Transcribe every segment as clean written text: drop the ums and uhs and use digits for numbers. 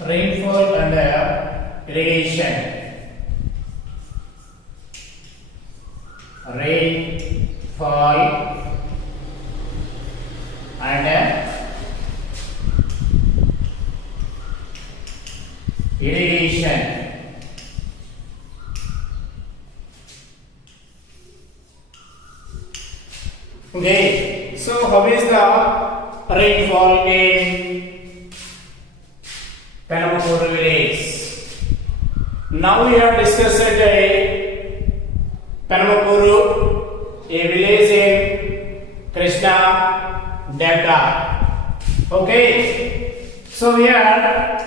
rainfall and irrigation. Rainfall and irrigation. Okay, so how is the rainfall in Penamakuru village? Now we have discussed Penamakuru, a village in Krishna Delta. Okay, so we are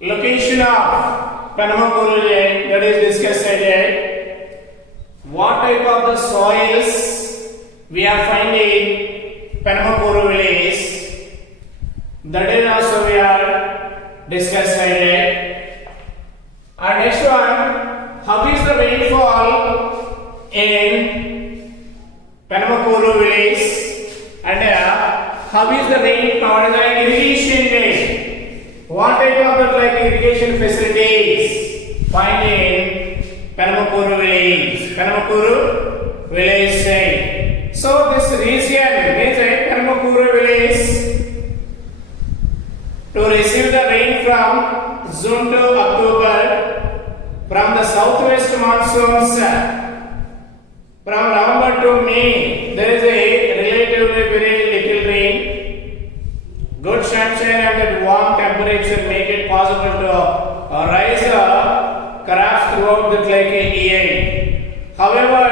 location of Penamakuru, that is discussed. What type of the soils we are finding Penamakuru village, that is also we are discussing. And next one, how is the rainfall in Penamakuru village, and how is the rain or the irrigation rate? What type of the irrigation facilities find in Penamakuru village? Penamakuru village side. So this region is Penamakuru village to receive the rain from June to October. From the southwest monsoons, from November to May, there is a relatively very little rain. Good sunshine and warm temperature make it possible to rise crops throughout the year. However,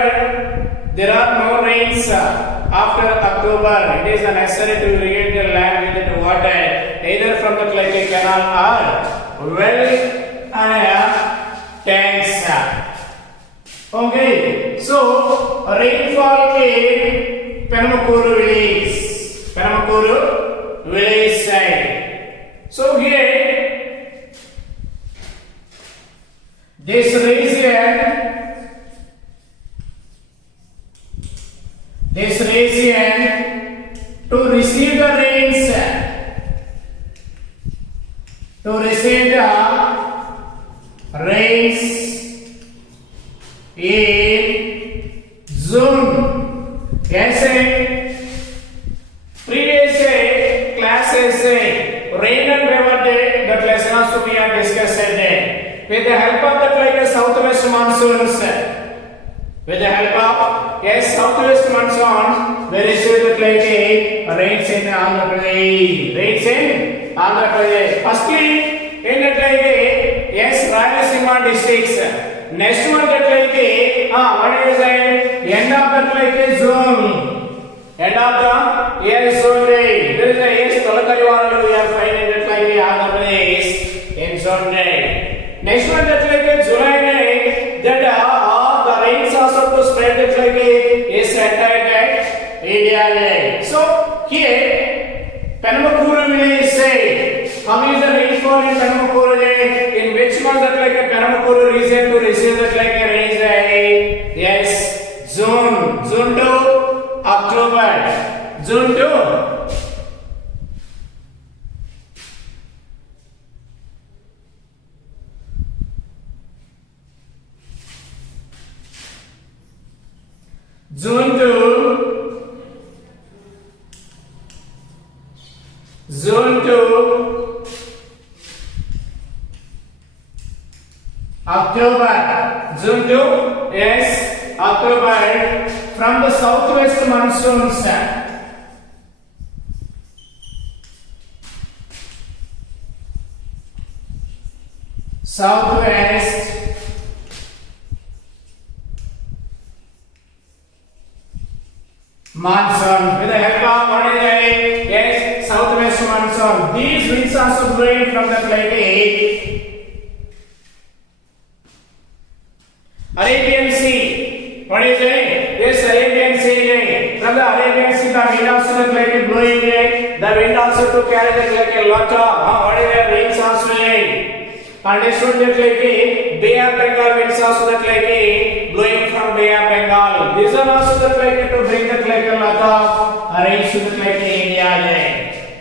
there are no rains after October. It is necessary to irrigate the land with water, either from the canal or well tanks. Okay, so rainfall in Penamakuru village side. So here this region to receive the rains, in June. Yes, previous classes rain and river day, that lesson also we have discussed with the help of the southwest monsoons. With the help of southwest monsoons, we receive the rains in Andhra Pradesh. Firstly, in the Rayalaseema districts. Next one that what is it? End of the June. End of the zone day. There is Tolakariwara we are finding that Andhra Pradesh in zone day. Next one that July day, that the rains also to spread that is entire area. So here Penamakuru village say, how is the rainfall in Penamakuru? In which month that Penamakuru region to receive that rains? Yes, June to October. June to October. June to October. From the southwest monsoons. Southwest monsoon. With the help of what is it? Southwest monsoon. These winds also blowing from the Arabian Sea. What is it? Yes, Arabian Sea. From the Arabian Sea, the wind also blowing. The wind also to carry a lot of what is it? Rains also. Understood that Bay of Bengal winds also blowing from Bay of Bengal. These are also to bring the lot of rains to the India.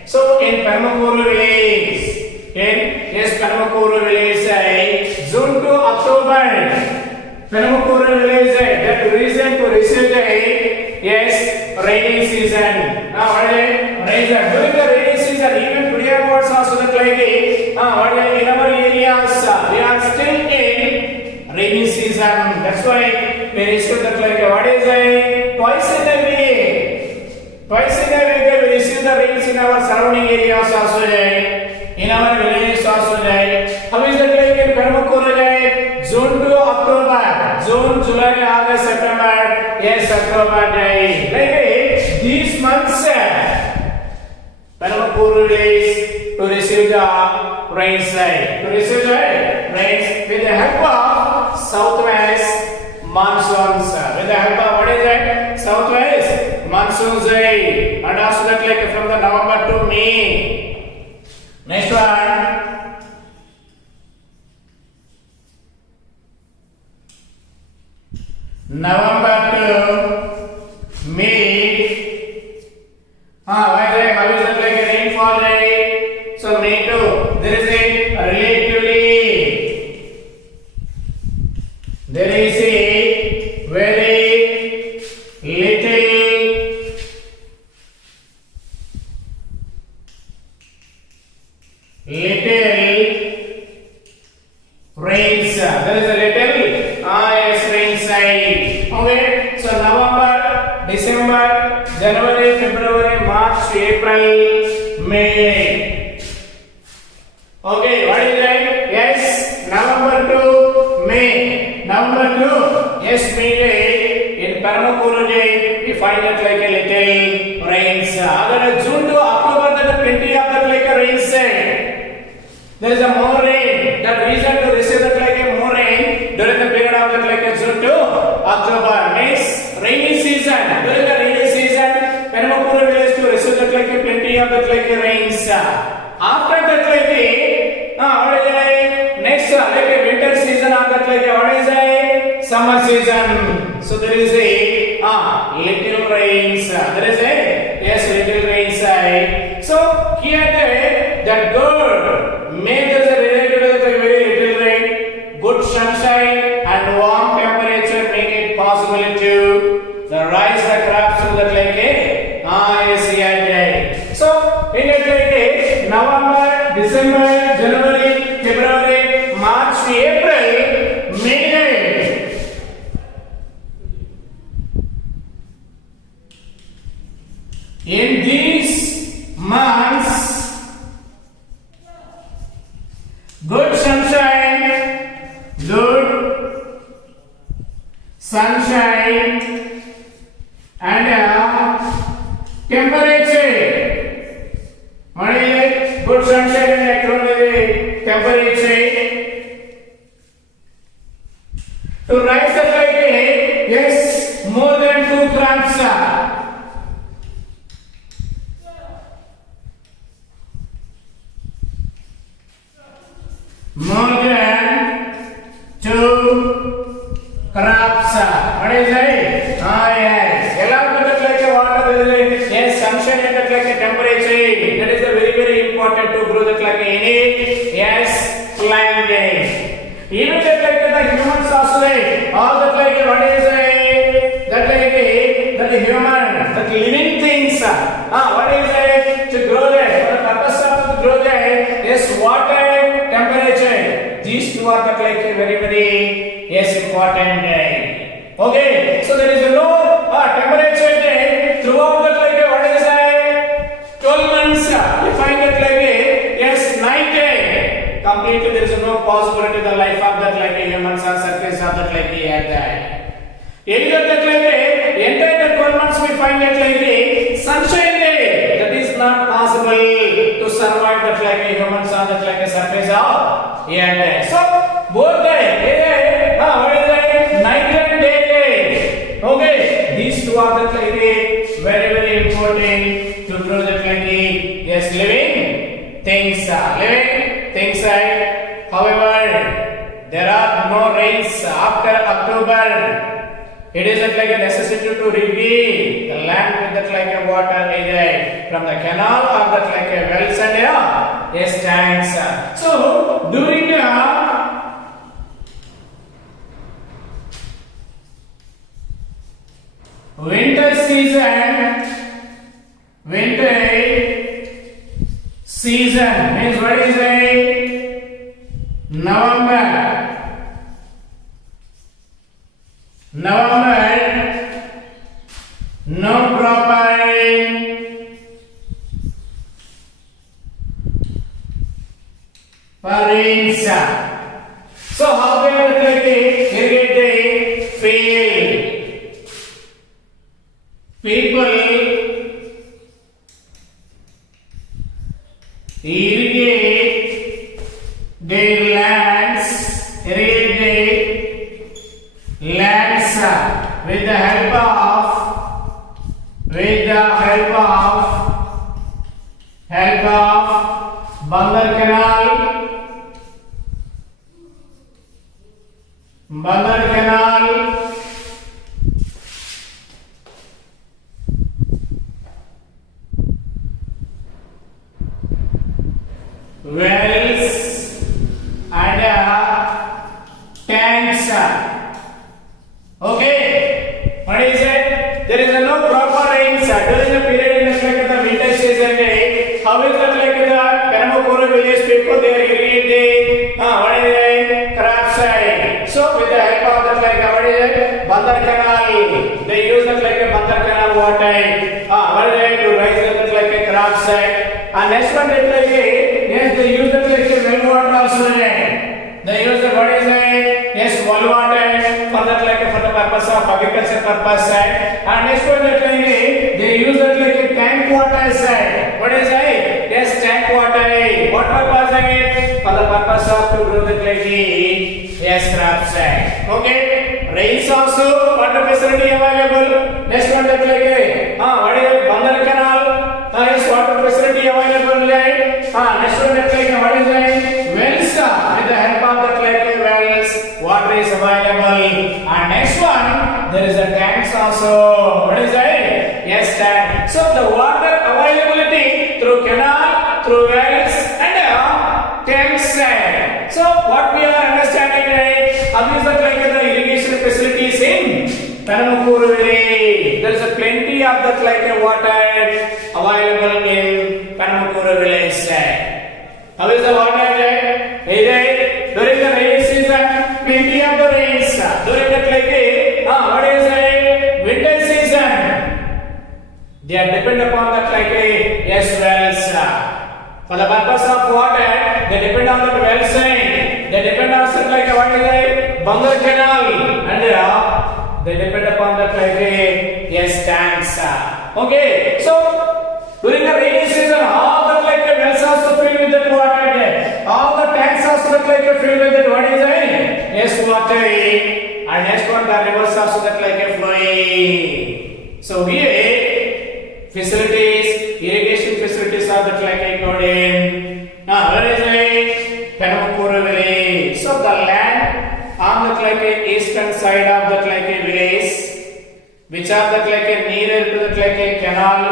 So in Permakuru release. In yes, Permakuru release June to October. Permakuru release that reason to receive the yes rainy season. Now what is it? During the rainy season, even today onwards also that like what is in our areas we are still in rainy season. That's why we receive that like what is twice in a week. Twice in a week we receive the rains in our surrounding areas also in our villages also How is that like in Permakuru June to October, June, July, August, September, yes, October day. Like these months, Permakuru days to receive the rains, with the help of southwest monsoons. With the help of what is it? Southwest monsoons, and also that like from the November to May. Next one. November to May. How is it like a rainfall rate? So May to there is a relatively there is a very little rains. There is a little yes rain side. Okay, so November, December, January, February, March, April, May. Okay, what is that? Yes, November to May. November to yes May. In Permakuru we find it like a little rains. Agar June to October that plenty of that like a rains. There is a more rain. That reason to receive that like a more rain during the period of that like a June to October makes rainy season. During the rainy season, Permakuru village to receive that like a plenty of that like a rains. After that like what is next like a winter season of that like what is summer season. So there is a little rains. There is a yes little rains. So here that good. May there is a related to the very little rain, good sunshine and warm temperature make it possible to rise the crops to that like so in it like November, December, January, February, March, April, May. In these months good sunshine and temperature. What is it? Good sunshine and temperature to rise the like yes more than 2 crops. More than 2 crops. What is it? Yes. Like a water, yes, sunshine and like a temperature. That is very important to grow that like any yes plant. Even that like the humans also all that like what is that like that human that living things. What is it to grow that? For the purpose of to grow that is water, temperature. These two are that like very yes important. Okay, so there is no temperature throughout that like what is 12 months. You find that like yes night completely there is no possibility the life of that like humans on surface of that like at that. Either that like entire 12 months we find that like sunshine day. That is not possible to survive that like humans on that like surface of yeah. So both night and day. Okay, these two are the like very important to grow the like yes living things. However, there are no rains after October. It is that like a necessity to regain the land with that like a water either from the canal or that like a wells and yes tanks. So during the winter season means what is it? November, no proper rains. So how can we irrigate the field? People irrigate their lands, with the help of Bangar Canal, wells and tanks. Okay, what is it? There is no proper rains during the period in the winter season. How is that like the Penamukuru village people they are irrigating what is it? Crop side. So with the help of that like what is it? Bandar Canal. They use that like a Bandar Canal water. What is it? To raise that like a crop side. And next one is like yes, they use that like a well water also. They use the what is it? Yes, well water for that like for the purpose of agriculture purpose side. And next one that like they use that like a tank water side. What is it? Yes, tank water. What purpose it? For the purpose of to grow that like yes, crop side. Okay. Rains also water facility available. Next one that like what is it? Bandar Canal. Yes, water facility available. Next one that like what is it? Wells. With the help of that like wells, water is available. And next one, there is a tanks also. What is it? Yes, tank. So the water availability through canal, through wells, and tanks. So what we are understanding is, how is that like the irrigation facilities in Penamukuru village? There is a plenty of that like water available in Penamukuru village. How is the water there? During the rainy season, plenty of the rains. During the what is it? Winter season, they are depend upon that like yes wells. For the purpose of water, they depend on that well side. They depend on something like what is it? Bangar Canal, and they depend upon that like yes tanks. Okay, so during the rainy season, all the like wells also filled with that water. All the tanks also like filled with that. What is it? Yes, water. And next one, the rivers also that like flowing. So here, facilities, irrigation facilities are that like good in. Now, where is it? Penamukuru village. So the land on that like eastern side of that like village, which are that like nearer to that like canal.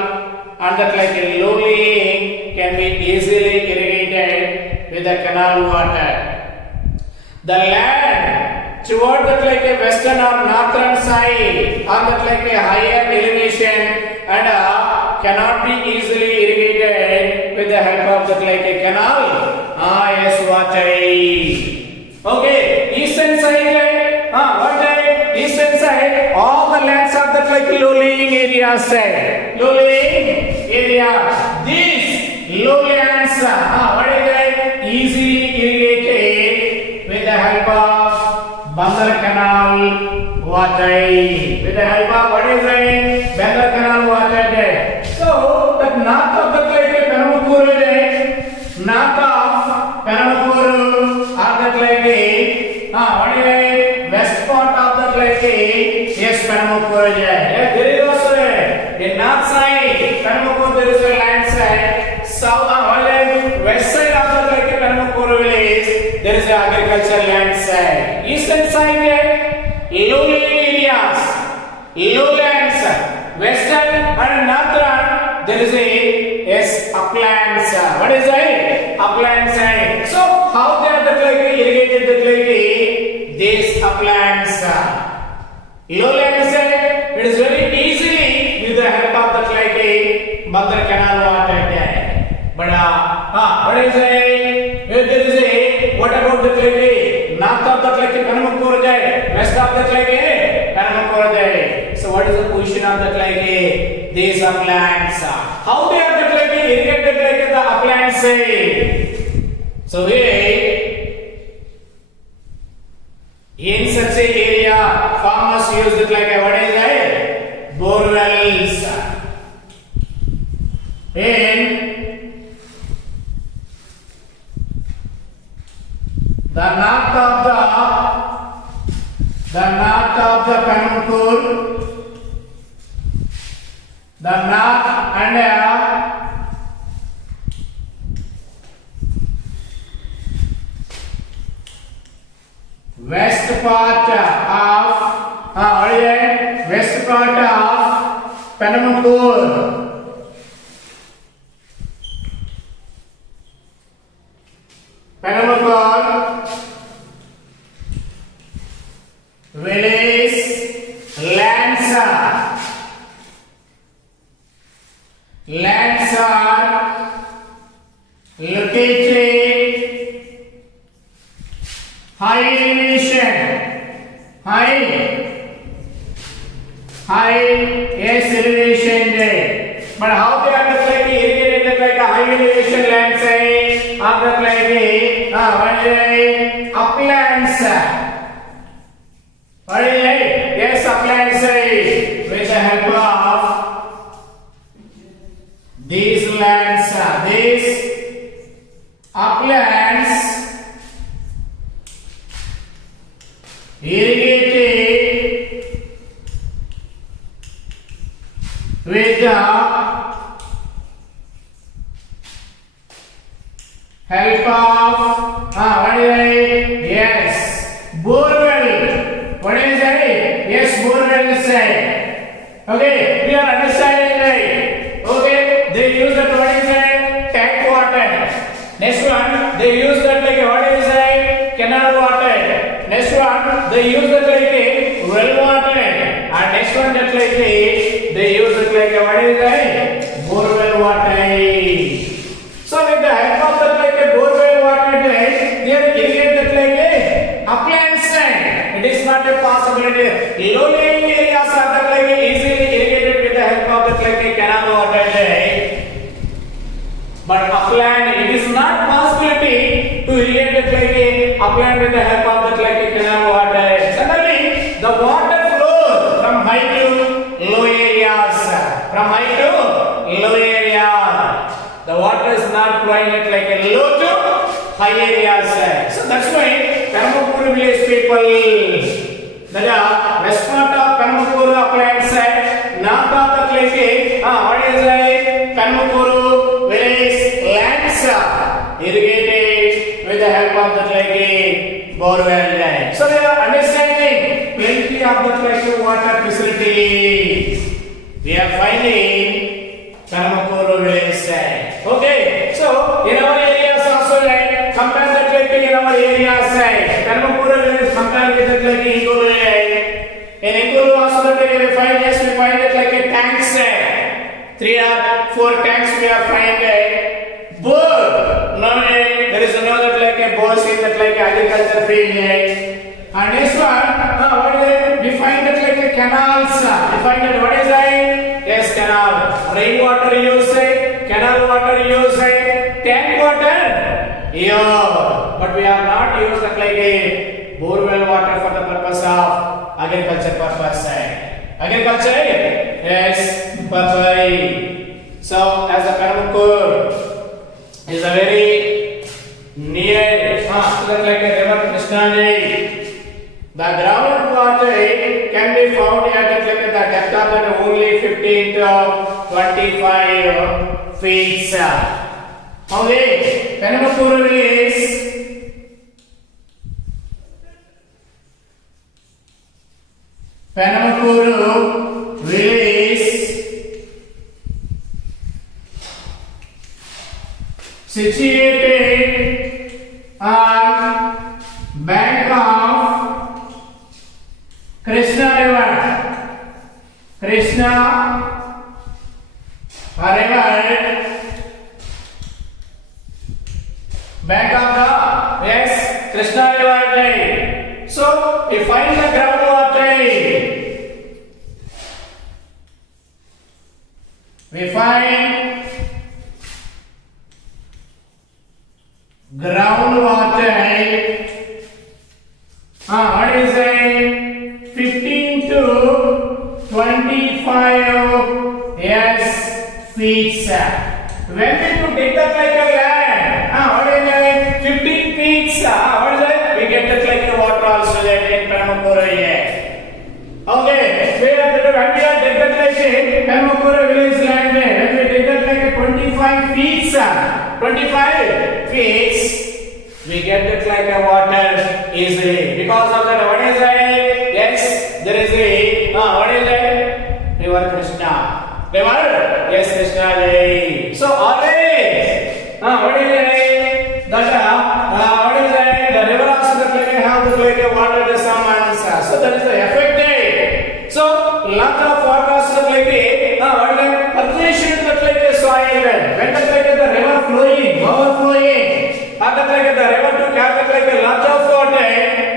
And that like lowly can be easily irrigated with the canal water. The land toward that like a western or northern side on that like a higher elevation and cannot be easily irrigated with the help of that like a canal. Yes, water. Okay, eastern side, what eastern side, all the lands are that like low-lying areas. Low-lying area. These lowlands, what is it? Easily irrigated with the help of Bangar Canal water. With the help of what is it? Bangar Canal water. So the north of the like Penamukuru, north of Penamukuru are that like what is it? West part of that like yes, Penamukuru. Yes, there is also in north side Penamukuru there is a land side. South west side of that like Penamukuru village there is a agricultural land side. Eastern side lowly areas What is that? Upland side. So how they are that like irrigated that like this uplands. Lowland side, it is very easily with the help of that like a mother canal water there. But what is it? If there is a what about that like a north of that like a Panamakura there, west of that like a Panamakura there. So what is the position of that like a these uplands? How they are that like a irrigated like the upland side? So here in such a area, farmers use it like a what is it? Bore wells. In the north of the Panamakura, the north and west part of west part of Panamakura. Panamakura village lands are located high elevation there. But how they are like irrigated like a high elevation land say are like uplands. What is it? Yes, uplands say with the help of these lands, these uplands irrigated with the help of what is it? Yes, borewell. What is it? Yes, borewell say. Okay, we are understanding right. Okay, they use that what is it? Tank water. Next one, they use that like what is it? Canal water. Next one, they use that like a well water. And next one that like a they use it like a what is it? Borewell water. So with the help of that like a borewell water, they are irrigated like a upland side. It is not a possibility. Low-lying areas are that like easily irrigated with the help of that like a canal water. But upland, it is not possibility to irrigate it like a upland with the help of that like a canal water. Suddenly, the water flows from high to low areas. From high to low area. The water is not flowing it like a low to high areas. So that's why Panamakura village people, the west part of Panamakura upland side, north of the like what is it? Panamakura village lands irrigated with the help of the like borewell land. So they are understanding plenty of the like water facilities. We are finding Panamakura village side. Okay, so in our areas also like compare that like in our area side. Panamakura village compared with that like Ingulu side. In Ingulu also that we find we find it like a tank side. 3 or 4 tanks we are finding. Bore. No, there is no that like a bore in that like agriculture field. And next one, what is it? We find that like a canals. We find that what is that? Yes, canal. Rainwater use it, canal water use it, tank water. Yeah, but we are not used that like a borewell water for the purpose of agriculture purpose. Agriculture, yes, purpose. So as a Panamakura is a very near, like a river Krishna. The groundwater can be found at like the depth of only 15 to 25 feet. Okay, Panamakura village situated on bank of Krishna river. Krishna river, bank of the Krishna river. So we find the groundwater. We find groundwater. What is it? 15 to 25 feet. When we to dig that like a land, what is it? 15 feet. What is it? We get that like a water also that in Paramakura here. Okay, when we are dig that like a Paramakura village land, when we dig that like a 25 feet, 25 feet, we get that like a water easily. Because of that, what is it? Yes, there is a, what is it? River Krishna. River? Yes, Krishna. So always, what is it? That, what is it? The river also that like have the like a water the some answer. So that is the effect there. So lot of forecast that like what is it? Percolation that like a soil. When that like the river flowing, overflowing, that like the river to carry like a lot of water.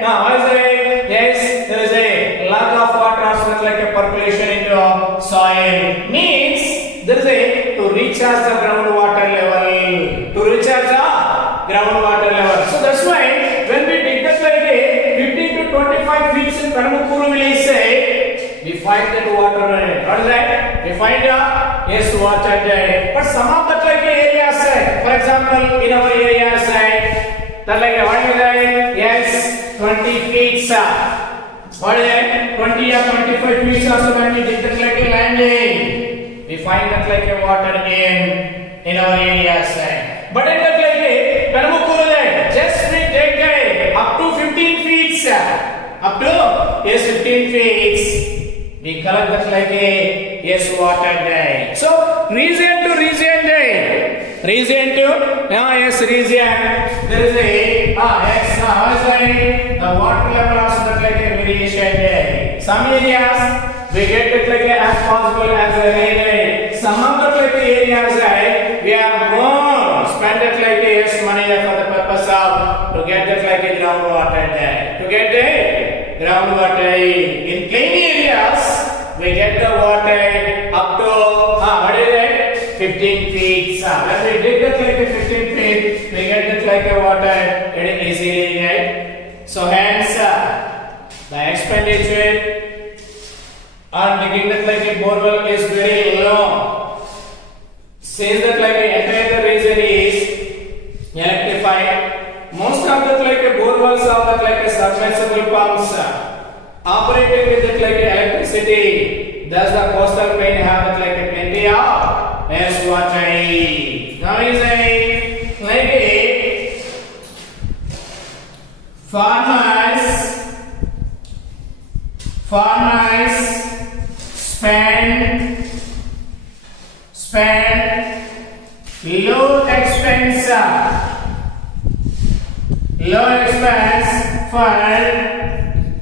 What is it? Yes, there is a lot of water that like a percolation into soil. Means there is a to recharge the groundwater level. To recharge the groundwater level. So that's why when we dig that like a 15 to 25 feet in Paramakuru village say, we find that water. What is that? We find yes water there. But some of that like areas for example in our area side that like what is that? Yes 20 feet. What is it? 20 or 25 feet also when we dig that like a landing. We find that like a water in our area side. But in that like a Paramakuru just we dig up to 15 feet. Up to yes 15 feet. We collect that like a yes water day. So region to region day. Region to yes region. There is a yes the water level also that like a variation day. Some areas we get it like as possible as a rain. Some of the like areas we are more spend it like yes money for the purpose of to get it like a groundwater day. To get the groundwater in plain areas we get the water up to what is it? 15 feet. When we dig it like a 15 feet, we get it like a water getting easily, right? So hence the expenditure on digging that like a borewell is very low. Since that like the entire region is electrified, most of that like a borewells are that like a submersible pumps operating with that like electricity. Does the coastal plain have that like a plenty of yes water? Now is like a farmers spend low expense for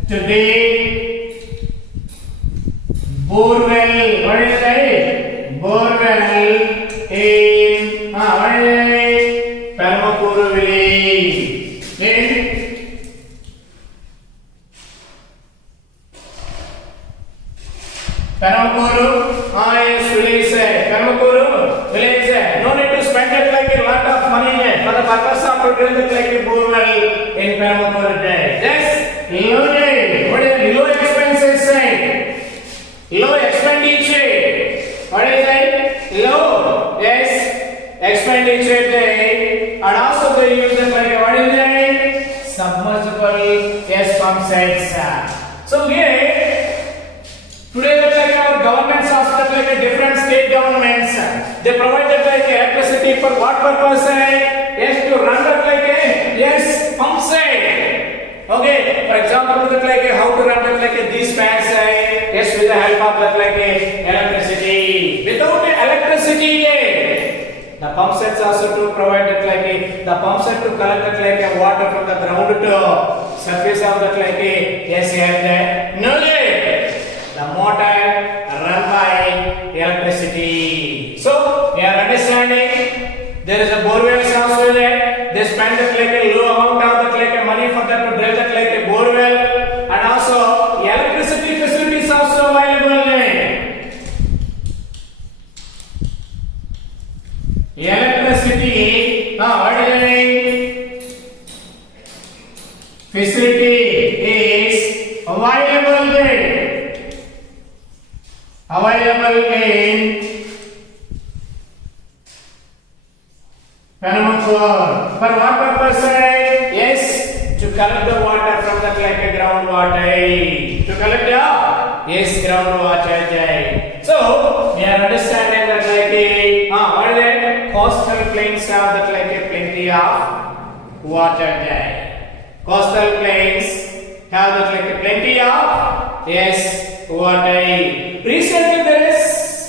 today borewell. What is it? Borewell in what is it? Paramakuru village. Paramakuru yes village Paramakuru village no need to spend it like a lot of money for the purpose of to drill it like a borewell in Paramakuru day. Yes, low day. What is low expenses side? Low expenditure. What is it? Low. Yes, expenditure day. And also they use it like what is it? Submersible yes pump sets. So here today that like our governments also like a different state governments they provided like electricity for what purpose? Yes, to run that like a yes pump set. Okay, for example that like how to run that like these fans yes with the help of that like electricity. Without electricity the pump sets also to provide that like the pump set to collect that like water from the ground to surface of that like yes and knowledge. The motor run by electricity. So we are understanding there is a borewell also there. They spend that like a low amount of that like money for that to drill that like a borewell, and also electricity facilities also available there. Electricity, what is the facility is available there. Available in Panamakur. For what purpose? Yes, to collect the water from that like a groundwater. To collect the yes groundwater. So we are understanding that like what is it? Coastal plains have that like a plenty of water there. Coastal plains have that like a plenty of yes water. Recently there is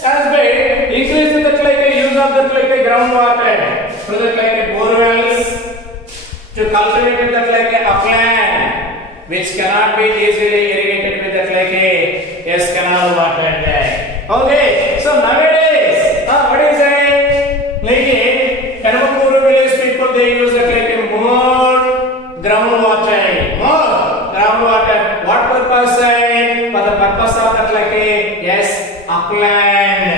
has been increase in that like a use of that like a groundwater for that like a borewells to cultivate that like a upland which cannot be easily irrigated with that like a yes canal water there. Okay, so nowadays what is it? Like Panamakuru village people they use that like a more groundwater. What purpose? For the purpose of that like a yes upland.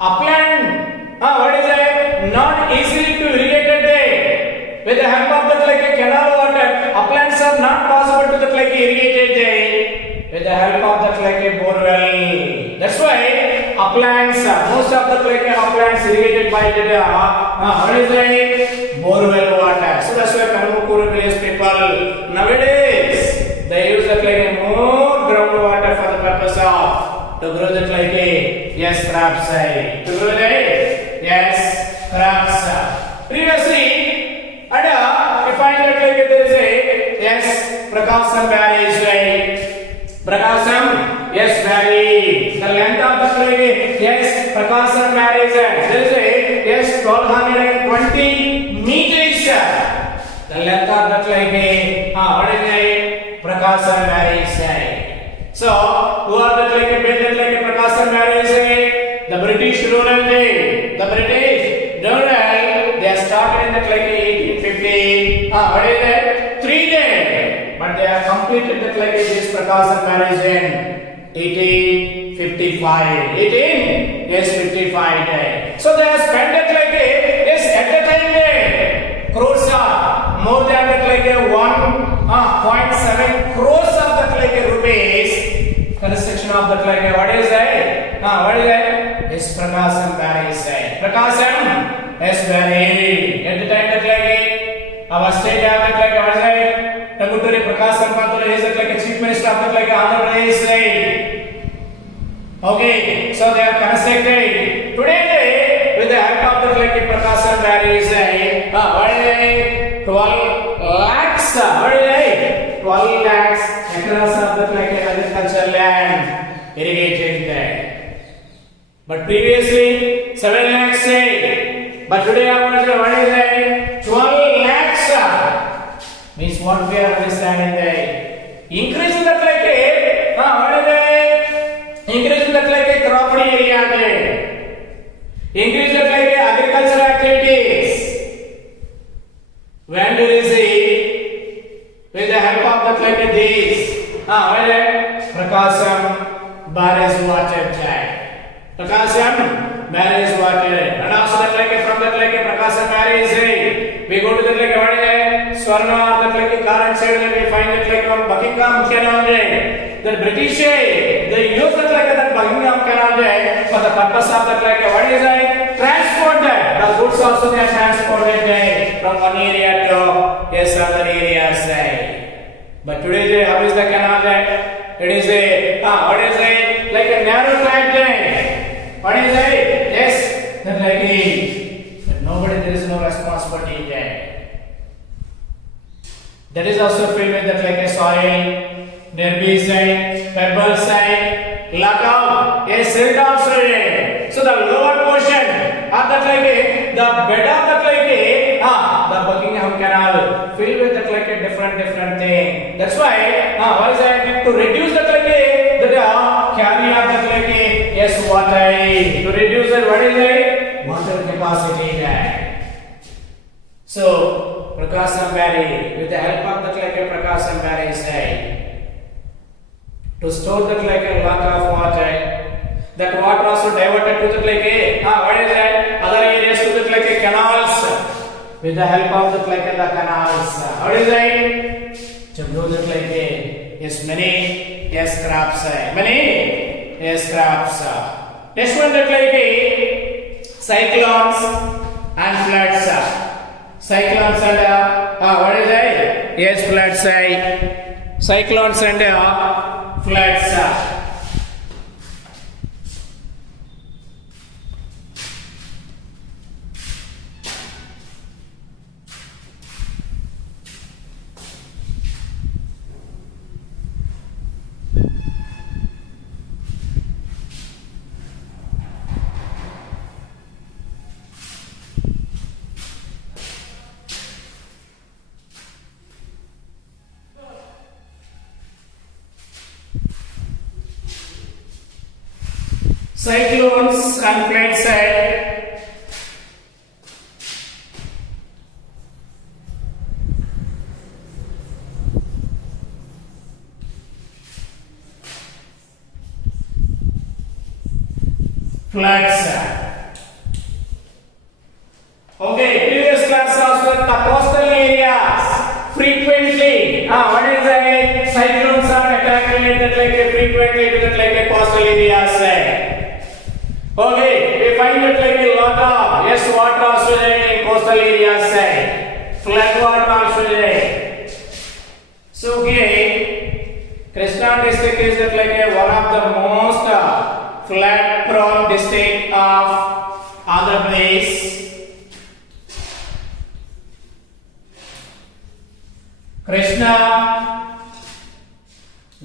Upland. What is it? Not easily to irrigated there. With the help of that like a canal water, uplands are not possible to that like irrigated there. With the help of that like a borewell. That's why uplands, most of the like uplands irrigated by the what is it? Borewell water. So that's why Panamakuru village people nowadays they use that like a more groundwater for the purpose of to grow that like a yes crops. To grow the yes crops. Previously, and we find that like there is a yes Prakasam barrage. Prakasam yes barrage. The length of the like yes Prakasam barrage there is a yes 1220 meters. The length of that like what is it? Prakasam barrage. So who are the like built like Prakasam barrage? The British rural day. The British rural they started in the like 1850. What is it? 3 days. But they have completed the like this Prakasam barrage in 1855. 55 day. So they have spent it like yes at the time crores more than that like 1.7 crores of that like rupees construction of that like what is that? What is that? Yes Prakasam barrage. Prakasam yes barrage. At the time that like our state have that like what is that? Tanguturi Prakasam Pantur is that like a chief minister of that like Andhra Pradesh. Okay, so they are constructed today with the help of that like Prakasam barrage. What is it? 12 lakhs. What is it? 12 lakhs acres of that like agricultural land irrigated there. But previously 7 lakhs. But today what is it? 12 lakhs. Means what we are understanding there. Increase in that like what is it? Increase in that like property area there. Increase that like agricultural activities. When do you see with the help of that like this? What is it? Prakasam barrage water tank. Prakasam barrage water. And also that like from that like Prakasam barrage we go to that like what is it? Swarna or that like current side that we find it like on Buckingham Canal there. The British they use that like that Buckingham Canal there for the purpose of that like what is it? Transport there. The goods also they are transported there from one area to yes other areas there. But today how is the canal there? It is a what is it? Like a narrow track there. What is it? Yes, that like but nobody there is no responsibility there. That is also filled with that like a soil, debris side, pebble side, lot of a silt also there. So the lower portion of that like a different thing. That's why what is that? To reduce that like carry out that like yes water. To reduce that what is it? Water capacity there. So Prakash Sambhari, with the help of that like Prakash Sambhari say to store that like a lot of water. That water also diverted to that like what is that? Other areas to that like canals. With the help of the like the canals. What is that? To do that like yes many yes crops. Many yes crops. Next one that like cyclones and floods. Cyclones and what is that? Yes floods. Cyclones and floods. Cyclones and floods. Floods. Okay, previous class also the coastal areas frequently. What is that? Cyclones are attacking that like frequently to that like coastal areas. Okay, we find it like a lot of yes water also there in coastal areas. Flood water also there. So okay, Krishna district is that like one of the most flood prone district of Andhra Pradesh. Krishna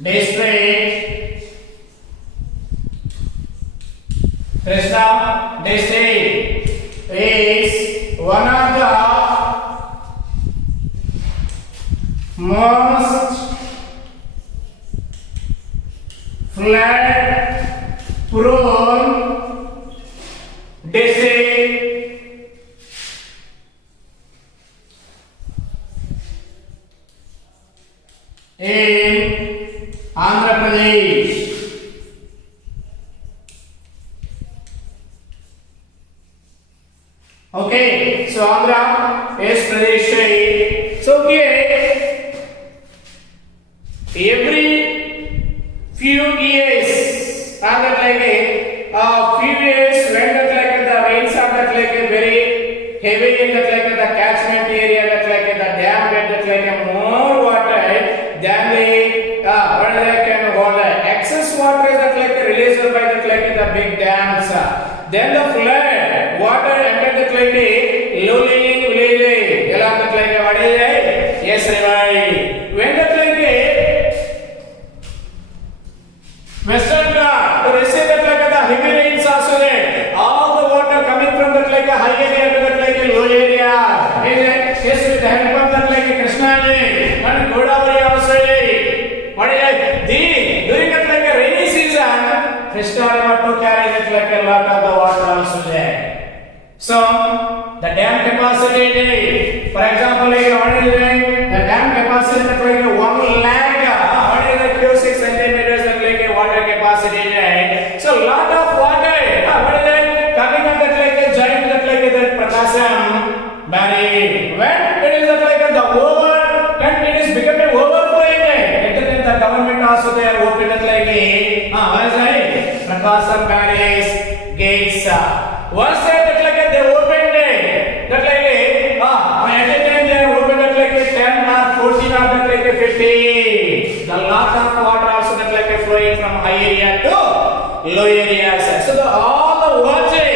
district. Krishna district is one of the most flood prone district in Andhra Pradesh. Okay, so Andhra is Pradesh. So here every few years, that like few years when that like the rains are that like very heavy in that like the catchment area, that like the dam get that like more water than the what can hold. Excess water is that like released by that like the big dams. Then the flood water entered that like low-lying village. Along that like what is it? Yes, river. When that like Western Ghat to receive that like the heavy rains also there. All the water coming from that like a high area to that like a low area. Yes, with the help of that like Krishna and Godavari also. What is it? During that like a rainy season, Krishna river to carry that like a lot of the water also there. So the dam capacity, for example, what is it? The dam capacity is like 1 lakh. What is the cubic centimeters like a water capacity there? So lot of water. What is it? Coming on that like a giant that like that Prakasam Bari. When it is like the over, when it is becoming overflowing, then the government also they are open that like what is it? Prakasam Bari's gates. Once that like they opened that like at a time they are open that like 10 or 14 or that like 50. The lot of water also that like flowing from high area to low areas. So all the water,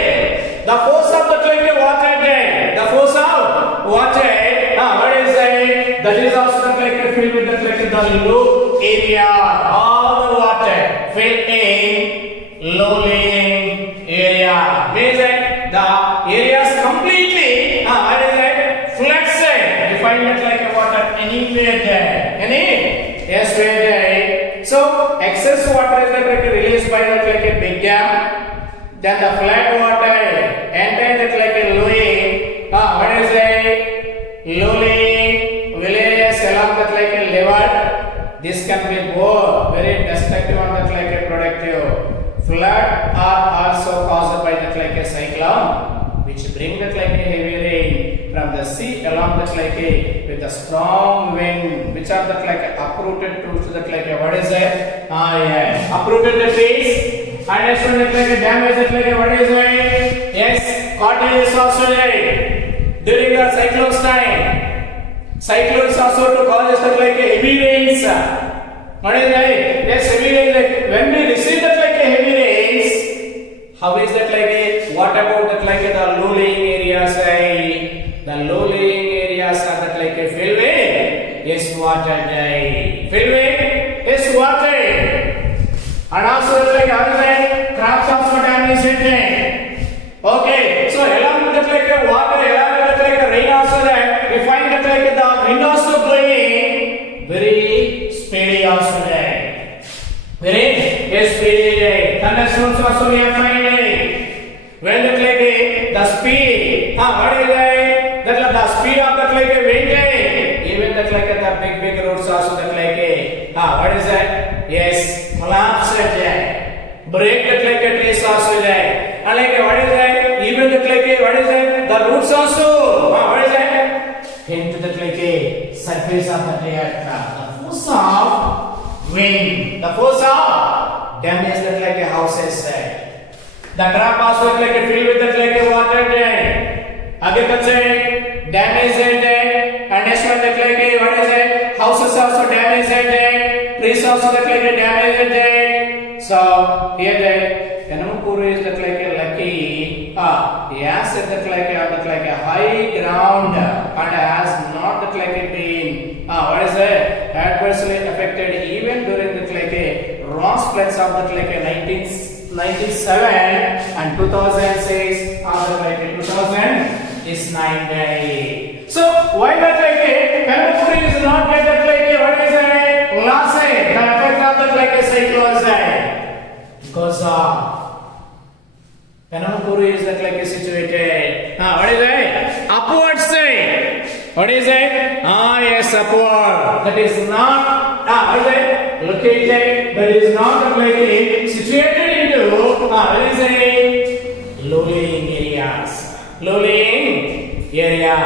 the force of the like water there, the force of water, what is that? That is also that like filled with that like the low area. All the water filled in low-lying area. Means that the area is completely what is that? Floods. You find it like a water anywhere there. water is that like released by that like a big dam. Then the flat water enter that like a Louis. What is it? Louis villages along that like a level. This can be both very destructive and that like a productive. Flood are also caused by that like a cyclone, which bring that like a heavy rain from the sea along that like a with a strong wind, which are that like a uprooted trees that like a what is it? Yeah, uprooted the trees. And next one that like a damage that like a what is it? Yes, cottage is also there during the cyclone's time. Cyclones also to cause that like a heavy rains. What is it? Yes, heavy rains. When we receive that like a heavy rains, how is that like a? What about that like a, the low-lying areas? The low-lying areas are that like a filled with yes water. Filled with yes water. And also that like other crops also damaged. Okay, so along with that like a water, along with that like a rain also that we find that like the wind also blowing very speedy also there. Very speedy there. Thunderstorms also we find when that like the speed, what is that? That like the speed of that like a wind, even that like the big roads also that like what is that? Yes, collapse there. Break that like a trees also there. And like what is that? Even that like what is that? The roots also. What is that? Into that like a surface of the earth. The force of wind. The force of damage that like a houses there. The crop also like a filled with that like a water there. Agriculture damage there. And next one that like a what is that? Houses also damage there. Trees also that like a damage there. So here the Penamukuru is that like a lucky yes that like a high ground and has not that like a been what is it adversely affected even during that like a raw splits of that like a 1997 and 2006 or like a 2000 is 9 day. So why that like a Penamukuru is not get that like a what is it loss the effect of that like a cyclone because Penamukuru is that like a situated. What is it? Upward side. What is it? Yes, upward. That is not. What is it? Located. That is not like a situated into. What is it? Low-lying areas. Low-lying area.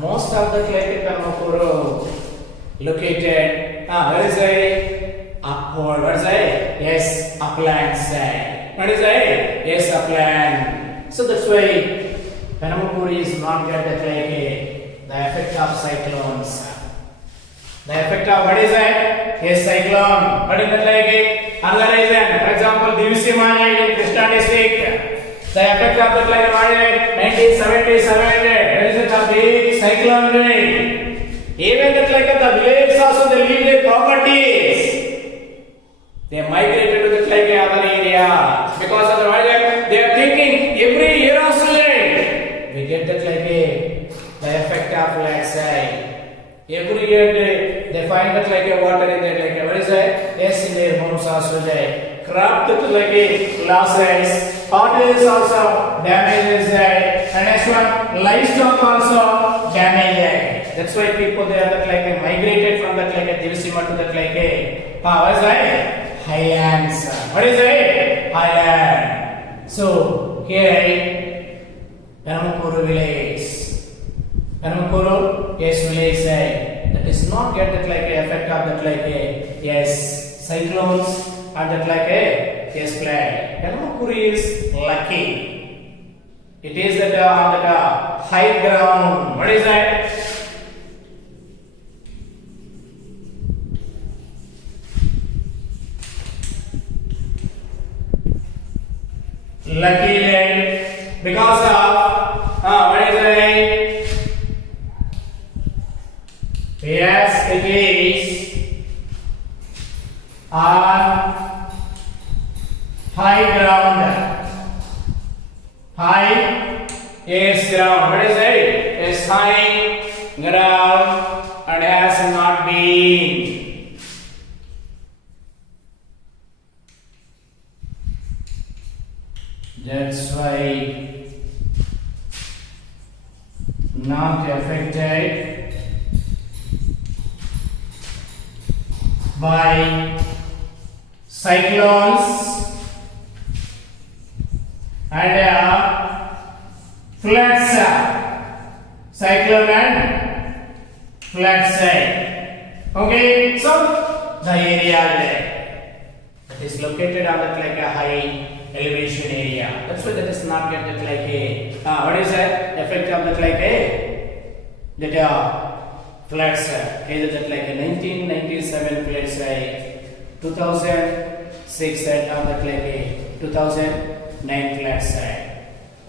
Most of the like Penamukuru located. What is it? Upward. What is it? Yes, upland side. What is that? Yes, upland. So that's why Penamukuru is not get that like the effect of cyclones. The effect of what is that? Yes, cyclone. What is that like? Another reason. For example, Divisimana in Krishna district. The effect of that like what is 1977. What is it? A big cyclone rain. Even that like the villages also they leave their properties. They migrated to the like other area because otherwise they are thinking every year also we get that like the effect of let's say every year they find that like a water in there like what is that? Yes, in their homes also they crop to like losses, cottage also damages there, and next one livestock also damaged. That's why people they are that like migrated from that like a Divisima to that like what is that? Highlands. What is it? Highland. So here Penamukuru village. Penamukuru, yes, village that is not get that like a effect of that like a yes cyclones and that like a yes flood. Penamukuru is lucky. It is that on that high ground. What is that? Lucky land because of what is it? Yes, it is on high ground. High is ground. What is it? Is high ground and has not been not affected by cyclones and floods. Cyclone and floods. Okay, so the area there that is located on that like a high elevation area. That's why that is not get that like a what is that effect of that like a that floods. Okay, that like a 1997 floods, 2006 on that like a 2009 floods.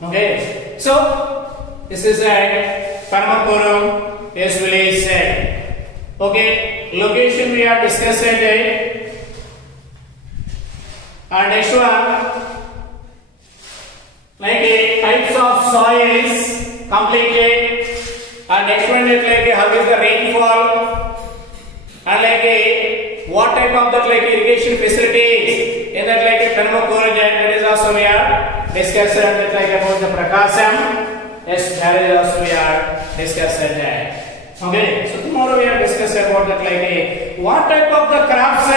Okay, so this is a Paramapuram is village. Okay, location we are discussed and next one like a types of soils completed, and next one is like how is the rainfall, and like a what type of that like irrigation facilities in that like a Paramapuram, that is also we are discussed and like about the Prakasam. Yes, that is also we are discussed that. Okay, so tomorrow we are discussing about that like a what type of the crops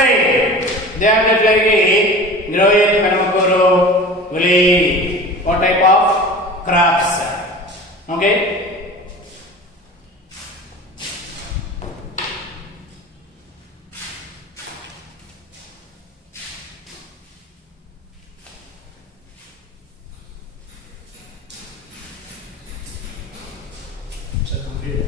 they are that like a growing in Paramapuram village. What type of crops? Okay. So complete.